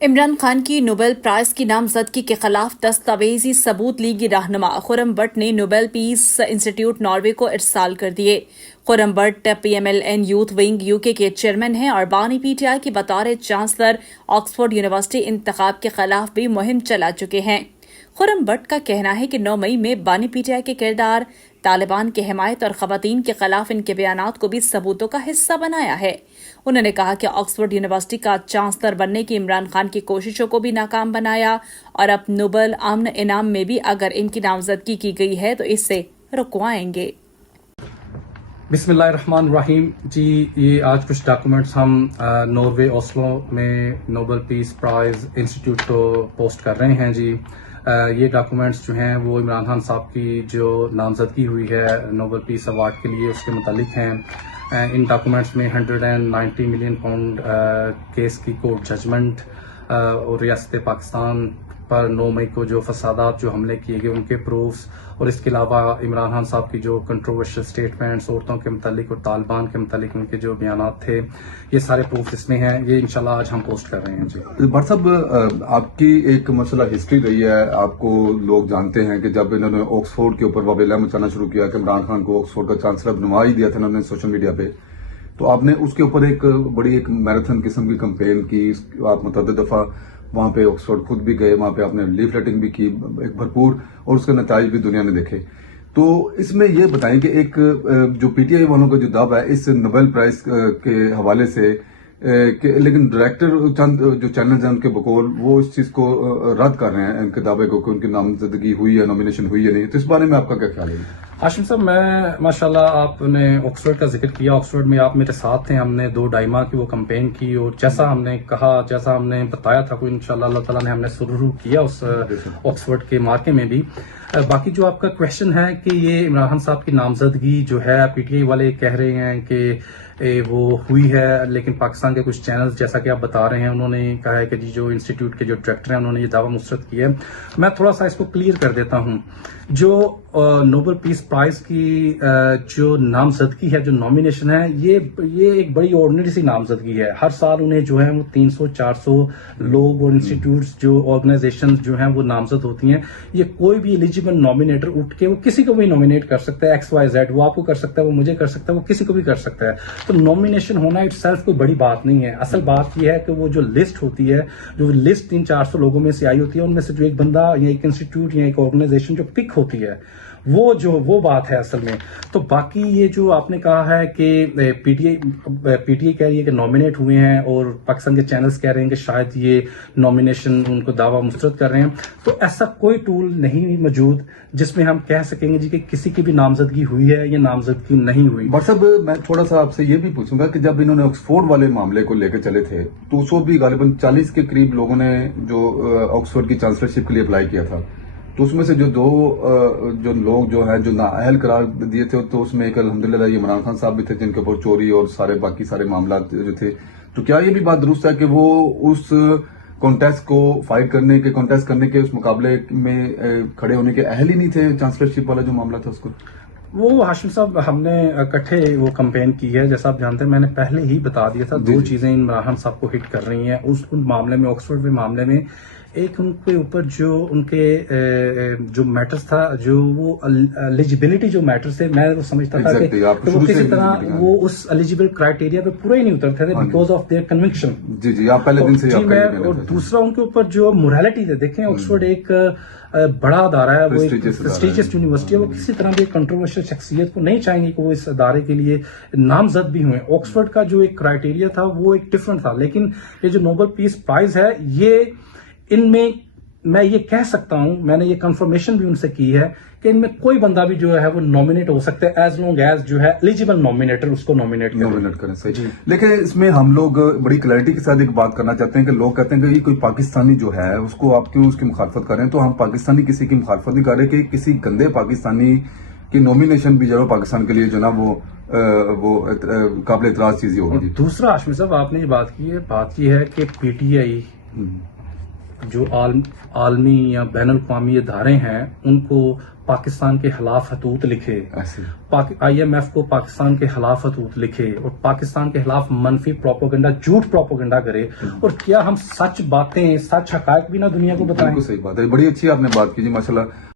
इमरान खान की Nobel prize की नामजदगी के खिलाफ दस्तावेजी सबूत लीगी रहनुमा खुर्रम बट ने नोबेल पीस इंस्टीट्यूट नॉर्वे को इरसाल कर दिए। Khurram but PMLN youth wing UK के चेयरमैन हैं और बानी PTI की बतौर चांसलर ऑक्सफोर्ड यूनिवर्सिटी इंतखाब के खिलाफ भी मुहिम चला चुके हैं। खुर्रम बट का कहना है कि 9 मई में बानी PTI के किरदार तालिबान की हिमायत और खवातीन के खिलाफ इनके बयानात को भी सबूतों का हिस्सा बनाया है। उन्होंने कहा कि ऑक्सफोर्ड यूनिवर्सिटी का चांसलर बनने की इमरान खान की कोशिशों को भी नाकाम बनाया और अब नोबेल अमन इनाम में भी अगर इनकी नामजदगी की गई है तो इससे रुकवाएंगे। बिस्मिल्लाहिर्रहमानिर्रहीम जी, ये आज कुछ डॉक्यूमेंट्स हम नॉर्वे ओस्लो में नोबेल पीस प्राइज इंस्टीट्यूट को पोस्ट कर रहे हैं जी। ये डॉक्यूमेंट्स जो हैं वो इमरान खान साहब की जो नामजदगी हुई है नोबेल पीस अवार्ड के लिए उसके मुतालिक हैं। इन डॉक्यूमेंट्स में 190 मिलियन पाउंड केस की कोर्ट जजमेंट और रियासत पाकिस्तान पर 9 मई को जो फसादात जो हमले किए गए उनके प्रूफ्स और इसके अलावा इमरान खान साहब की जो कंट्रोवर्शियल स्टेटमेंट्स औरतों के मुतालिक और तालिबान के मुतालिक उनके जो बयानात थे, ये सारे प्रूफ इसमें हैं। ये इंशाल्लाह आज हम पोस्ट कर रहे हैं जी। भट्ट साहब, आपकी एक मसला हिस्ट्री रही है, आपको लोग जानते हैं कि जब इन्होंने ऑक्सफोर्ड के ऊपर वावेला मचाना शुरू किया कि इमरान खान को ऑक्सफोर्ड का चांसलर बनवा ही दिया था इन्होंने सोशल मीडिया पे, तो आपने उसके ऊपर एक बड़ी एक मैराथन किस्म की कंपेन की। आप मुतअद्दिद दफा वहां पे ऑक्सफोर्ड खुद भी गए, वहां पे आपने लीफलेटिंग भी की एक भरपूर, और उसके नताइज भी दुनिया ने देखे। तो इसमें ये बताएं कि एक जो PTI वालों का जो दावा है इस नोबेल प्राइज के हवाले से लेकिन डायरेक्टर चंद जो चैनल हैं उनके बकौल वो इस चीज को रद्द कर रहे हैं, इनके दावे को कि उनकी नामजदगी हुई है, नॉमिनेशन हुई है नहीं। तो इस बारे में आपका क्या ख्याल है? हाशिम साहब, मैं माशाल्लाह आपने ऑक्सफोर्ड का जिक्र किया, ऑक्सफोर्ड में आप मेरे साथ थे, हमने 2 डाइमा की वो कैंपेन की और जैसा हमने कहा, जैसा हमने बताया था वो इंशाल्लाह अल्लाह ताला ने हमने शुरू किया उस ऑक्सफोर्ड के मार्के में भी। बाकी जो आपका क्वेश्चन है कि ये इमरान खान साहब की नामजदगी जो है PTI वाले कह रहे हैं कि वो हुई है, लेकिन पाकिस्तान के कुछ चैनल्स जैसा कि आप बता रहे हैं उन्होंने कहा है कि जी जो इंस्टीट्यूट के जो डायरेक्टर हैं उन्होंने ये दावा मुस्तरद किया है। मैं थोड़ा सा इसको क्लियर कर देता हूं। जो नोबेल पीस प्राइज की जो नामजदगी है, जो नॉमिनेशन है, ये एक बड़ी ऑर्डिनरी सी नामजदगी है। हर साल उन्हें जो है वो 300-400 लोग और इंस्टीट्यूट्स जो ऑर्गेनाइजेशन जो हैं वो नामजद होती हैं। ये कोई भी एलिजिबल नॉमिनेटर उठ के वो किसी को भी नॉमिनेट कर सकता है, XYZ, वो आपको कर सकता है, वो मुझे कर सकता है, वो किसी को भी कर सकता है। तो नॉमिनेशन होना इटसेल्फ कोई बड़ी बात नहीं है। असल बात यह है कि वो जो लिस्ट होती है, जो लिस्ट 300-400 लोगों में से आई होती है, उनमें से जो एक बंदा या एक इंस्टीट्यूट या एक ऑर्गेनाइजेशन जो पिक होती है, वो बात है असल में। तो बाकी ये जो आपने कहा है कि PTI कह रही है कि नॉमिनेट हुए हैं और पाकिस्तान के चैनल्स कह रहे हैं कि शायद ये नॉमिनेशन उनको दावा मुस्तरद कर रहे हैं, तो ऐसा कोई टूल नहीं मौजूद जिसमें हम कह सकेंगे जी कि किसी की भी नामजदगी हुई है या नामजदगी नहीं हुई। भट्ट साहब, मैं थोड़ा सा आपसे ये भी पूछूंगा कि जब इन्होंने ऑक्सफोर्ड वाले मामले को लेकर चले थे तो उस वक्त भी गालिबन 40 के करीब लोगों ने जो ऑक्सफोर्ड की चांसलरशिप के लिए अप्लाई किया था, तो उसमें से जो 2 जो लोग जो हैं जो नाअहल करार दिए थे, तो उसमें एक अल्हम्दुलिल्लाह इमरान खान साहब भी थे जिनके ऊपर चोरी और बाकी सारे मामला जो थे। तो क्या ये भी बात दुरुस्त है कि वो उस कॉन्टेस्ट करने के उस मुकाबले में खड़े होने के अहल ही नहीं थे? चांसलरशिप वाला जो मामला था उसको वो हाशिम साहब हमने इकट्ठे वो कैंपेन की है, जैसा आप जानते हैं मैंने पहले ही बता दिया था। 2 चीजें इमरान खान साहब को हिट कर रही हैं उन मामले में, ऑक्सफोर्ड के मामले में। एक उनके ऊपर जो उनके जो मैटर्स था, जो वो एलिजिबिलिटी जो मैटर्स थे, मैं वो समझता था कि तो वो किसी तरह वो उस एलिजिबल क्राइटेरिया पे पूरा ही नहीं उतरते थे बिकॉज ऑफ देयर कन्विक्शन। जी, आप पहले दिन से और दूसरा उनके ऊपर जो मोरालिटी थे। देखें, ऑक्सफोर्ड एक बड़ा अदारा है, वो एक प्रेस्टिजियस यूनिवर्सिटी है, वो किसी तरह भी कंट्रोवर्शियल शख्सियत को नहीं चाहेंगे कि वो इस अदारे के लिए नामजद भी हुए। ऑक्सफोर्ड का जो एक क्राइटेरिया था वो एक डिफरेंट था, लेकिन ये जो नोबेल पीस प्राइज है, ये इनमें मैं ये कह सकता हूं, मैंने ये कंफर्मेशन भी उनसे की है कि इनमें कोई बंदा भी जो है वो नॉमिनेट हो सकता है एज लॉन्ग एज जो है एलिजिबल नॉमिनेटर उसको नॉमिनेट करें। सही। लेकिन इसमें हम लोग बड़ी क्लैरिटी के साथ एक बात करना चाहते हैं कि लोग कहते हैं कि ये कोई पाकिस्तानी जो है उसको आप क्यों उसकी मुखालफत कर रहे हैं? तो हम पाकिस्तानी किसी की मुखालफत नहीं कर रहे कि किसी गंदे पाकिस्तानी की नॉमिनेशन भी जो पाकिस्तान के लिए जो ना वो काबिल एतराज चीज होगी। दूसरा हाशिम साहब, आपने ये बात की है, बात ये है कि PTI जो आलमी या बैन अवी इदारे हैं उनको पाकिस्तान के खिलाफ खतूत लिखे, ऐसे IMF को पाकिस्तान के खिलाफ खतूत लिखे और पाकिस्तान के खिलाफ मनफी प्रोपोगंडा, झूठ प्रोपोगंडा करे, और क्या हम सच बातें, सच हकायक भी ना दुनिया को बताएं? बिल्कुल सही बात है, बड़ी अच्छी आपने बात की जी, माशाल्लाह।